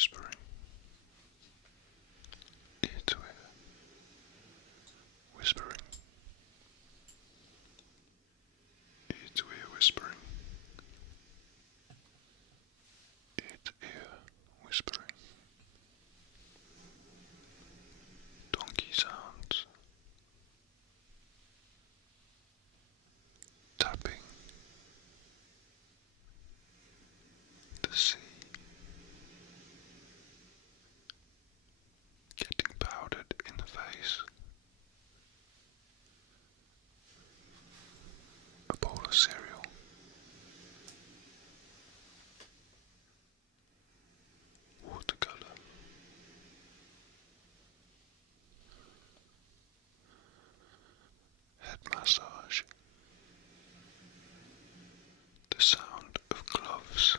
whispering, ear to ear, whispering, ear to ear whispering, ear to ear whispering, donkey sounds, tapping, the sea, getting powdered in the face, a bowl of cereal, watercolour, head massage, the sound of gloves,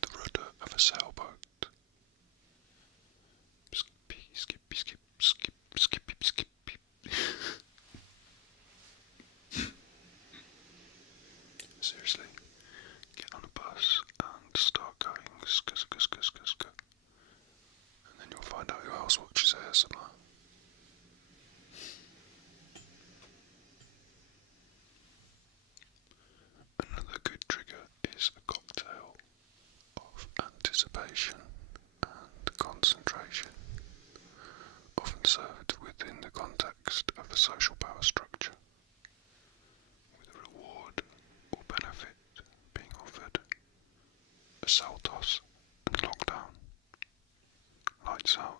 the rudder of a sailboat, skippy, skippy, skip, skip, skippy, skippy. Seriously, get on a bus and start going ska ska ska ska ska, and then you'll find out who else watches ASMR. Another good trigger is a cocktail of anticipation and concentration, often served within the context of a social power structure, with a reward or benefit being offered, a cell toss and lockdown, lights out.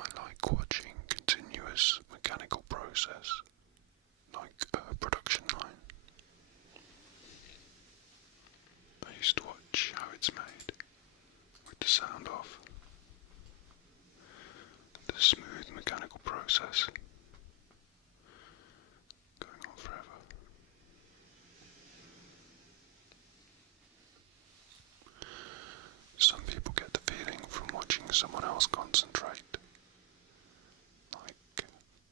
I like watching continuous mechanical process, like a production line. I used to watch how it's made, with the sound off, the smooth mechanical process going on forever. Some people get the feeling from watching someone else concentrate, like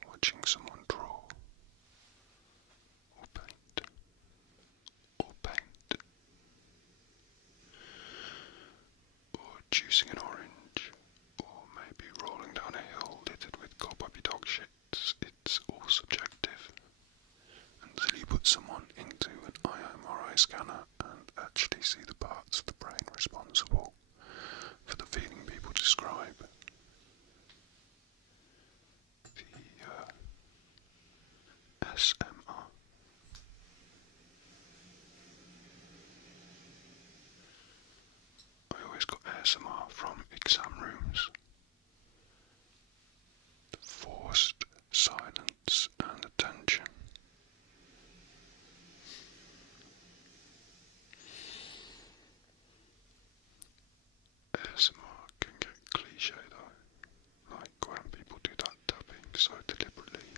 watching someone draw, or paint, or juicing an orange, or maybe rolling down a hill littered with cobwebby dog shits. It's all subjective until you put someone into an IMRI scanner and actually see the parts of the brain responsible for the feeling people describe. The SMR. I always got ASMR from exam rooms. The forced silence and attention. ASMR can get cliche though, like when people do that tapping so deliberately.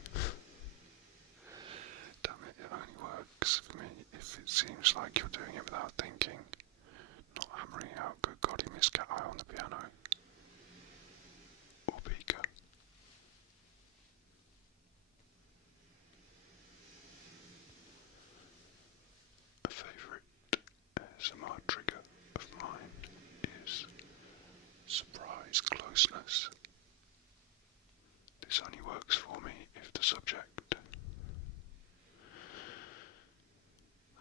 Damn it, it only works for me if it seems like you're doing it without thinking, not hammering out Good Golly Miss Cat Eye on the piano or beaker. A favourite ASMR trigger of mine is surprise closeness. This only works for me if the subject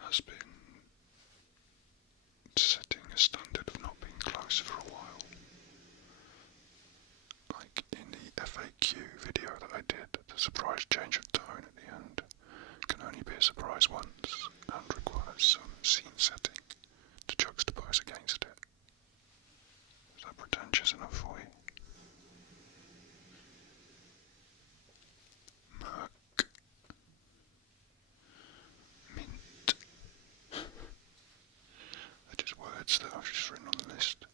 has been setting a standard of not being close for a while. Like in the FAQ video that I did, the surprise change of tone at the end can only be a surprise once and requires some scene setting to juxtapose against it. Is that pretentious enough for you? Merc. Mint. They're just words that I've just written on the list.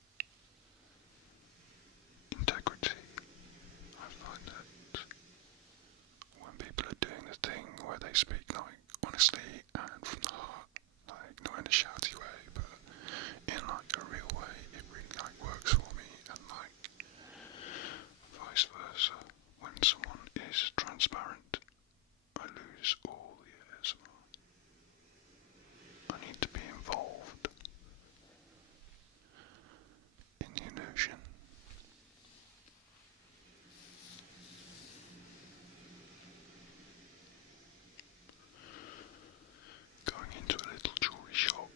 Integrity. I find that when people are doing the thing where they speak like honestly and from the heart, like not in a shouty way, but in like a real way, it really like works for me, and like vice versa. When someone is transparent, I lose all the to be involved in the illusion. Going into a little jewellery shop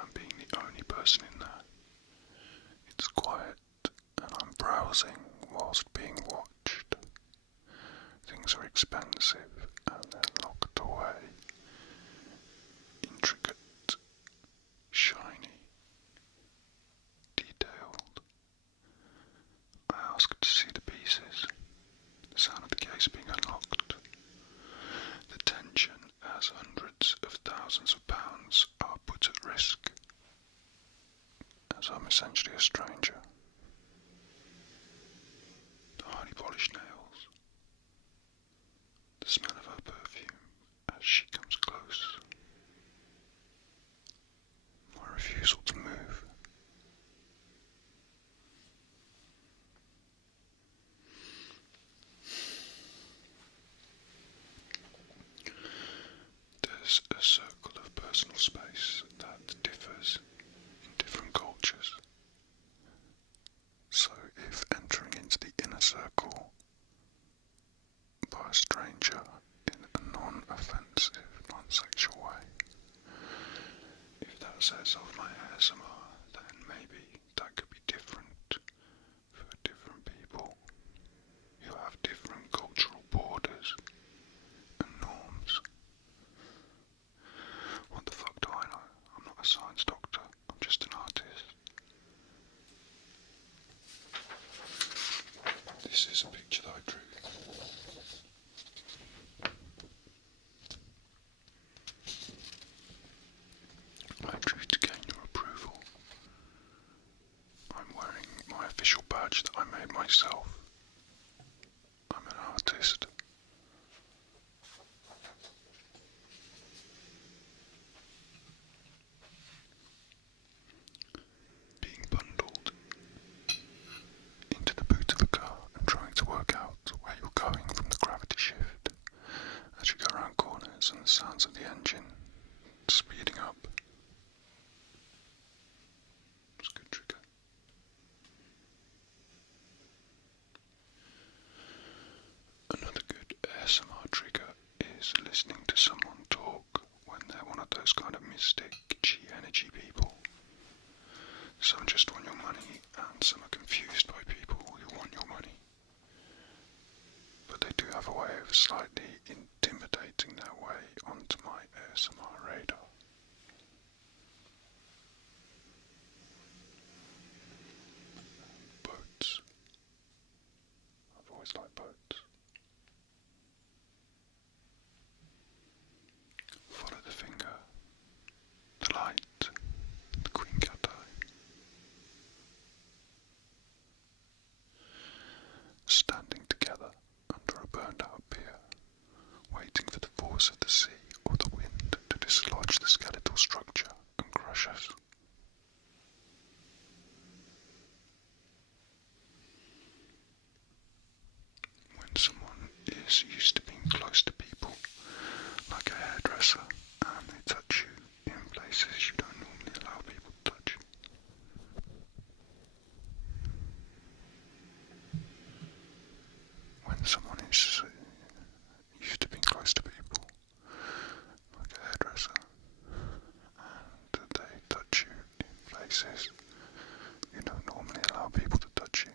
and being the only person in there. It's quiet and I'm browsing whilst being watched. Things are expensive and they're locked away. Intricate, shiny, detailed. I ask to see the pieces. The sound of the case being unlocked. The tension as hundreds of thousands of pounds are put at risk, as I'm essentially a stranger. The highly polished nails, the smell of her perfume as she comes close, my refusal to move. There's a circle of personal space that differs in different cultures. So if entering into the inner circle by a stranger in a non-offensive, non-sexual way, if that says of my ASMR, then maybe that could be different for different people who have different cultural borders and norms. What the fuck do I know? I'm not a science doctor, I'm just an artist. This is a picture that I drew. I drew to gain your approval. I'm wearing my official badge that I made myself. I'm an artist. Being bundled into the boot of a car and trying to work out where you're going from the gravity shift as you go around corners and the sounds of the engine speeding up. It's a good trigger. Another good ASMR trigger is listening to someone talk when they're one of those kind of mystic G energy people. Some just want your money and some are confused by people who want your money. But they do have a way of slightly intimidating their way onto my ASMR radar. Boats. I've always liked boats. Follow the finger, the light, the queen cat eye. Standing together under a burned out pier, waiting for the force of the sea or the wind to dislodge the skeletal structure and crush us. When someone is used to being close to people, like a hairdresser, and they touch you in places you don't normally allow people to touch. When someone is used to being close to people, like a hairdresser, and they touch you in places you don't normally allow people to touch you.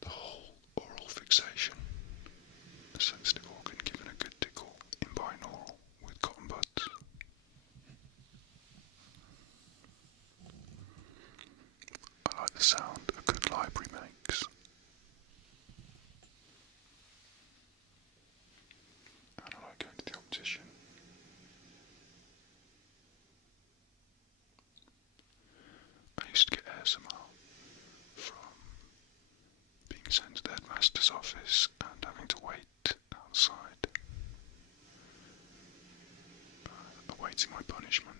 The whole oral fixation, a sensitive organ given a good tickle in binaural with cotton buds. I like the sound a good library makes. And I like going to the optician. I used to get ASMR from being sent to the headmaster's office and having to wait outside, awaiting my punishment.